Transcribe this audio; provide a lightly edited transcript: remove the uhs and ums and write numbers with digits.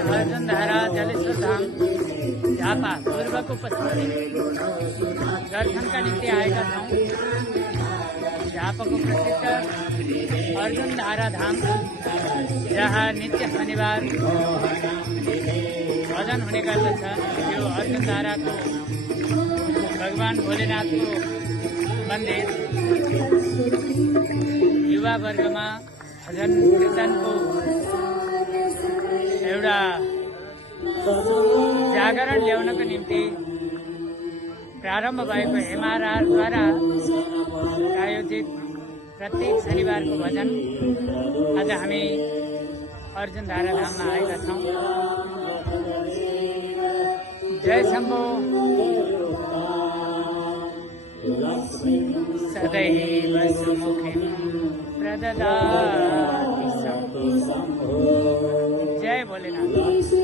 अर्जुन धारा जलेश्वर धाम झापा पूर्व को पश्चिम दर्शन का निम्ति आएका छौं। झापा को प्रसिद्ध अर्जुन धारा धाम जहाँ नित्य शनिबार भजन हुने गर्दछ। यो अर्जुन धारा को भगवान भोलेनाथ को मन्दिर युवा वर्गमा भजन कीर्तन को एउटा जागरण ल्याउनको निम्ति प्रारम्भ भएको एमआरआरद्वारा आयोजित प्रत्येक शनिबारको भजन आज हामी अर्जुन धारा धाममा आएका छौं। जय शम्भो सदैव सुमुखिं प्रददाति शम्भो। जय भोलेनाथ।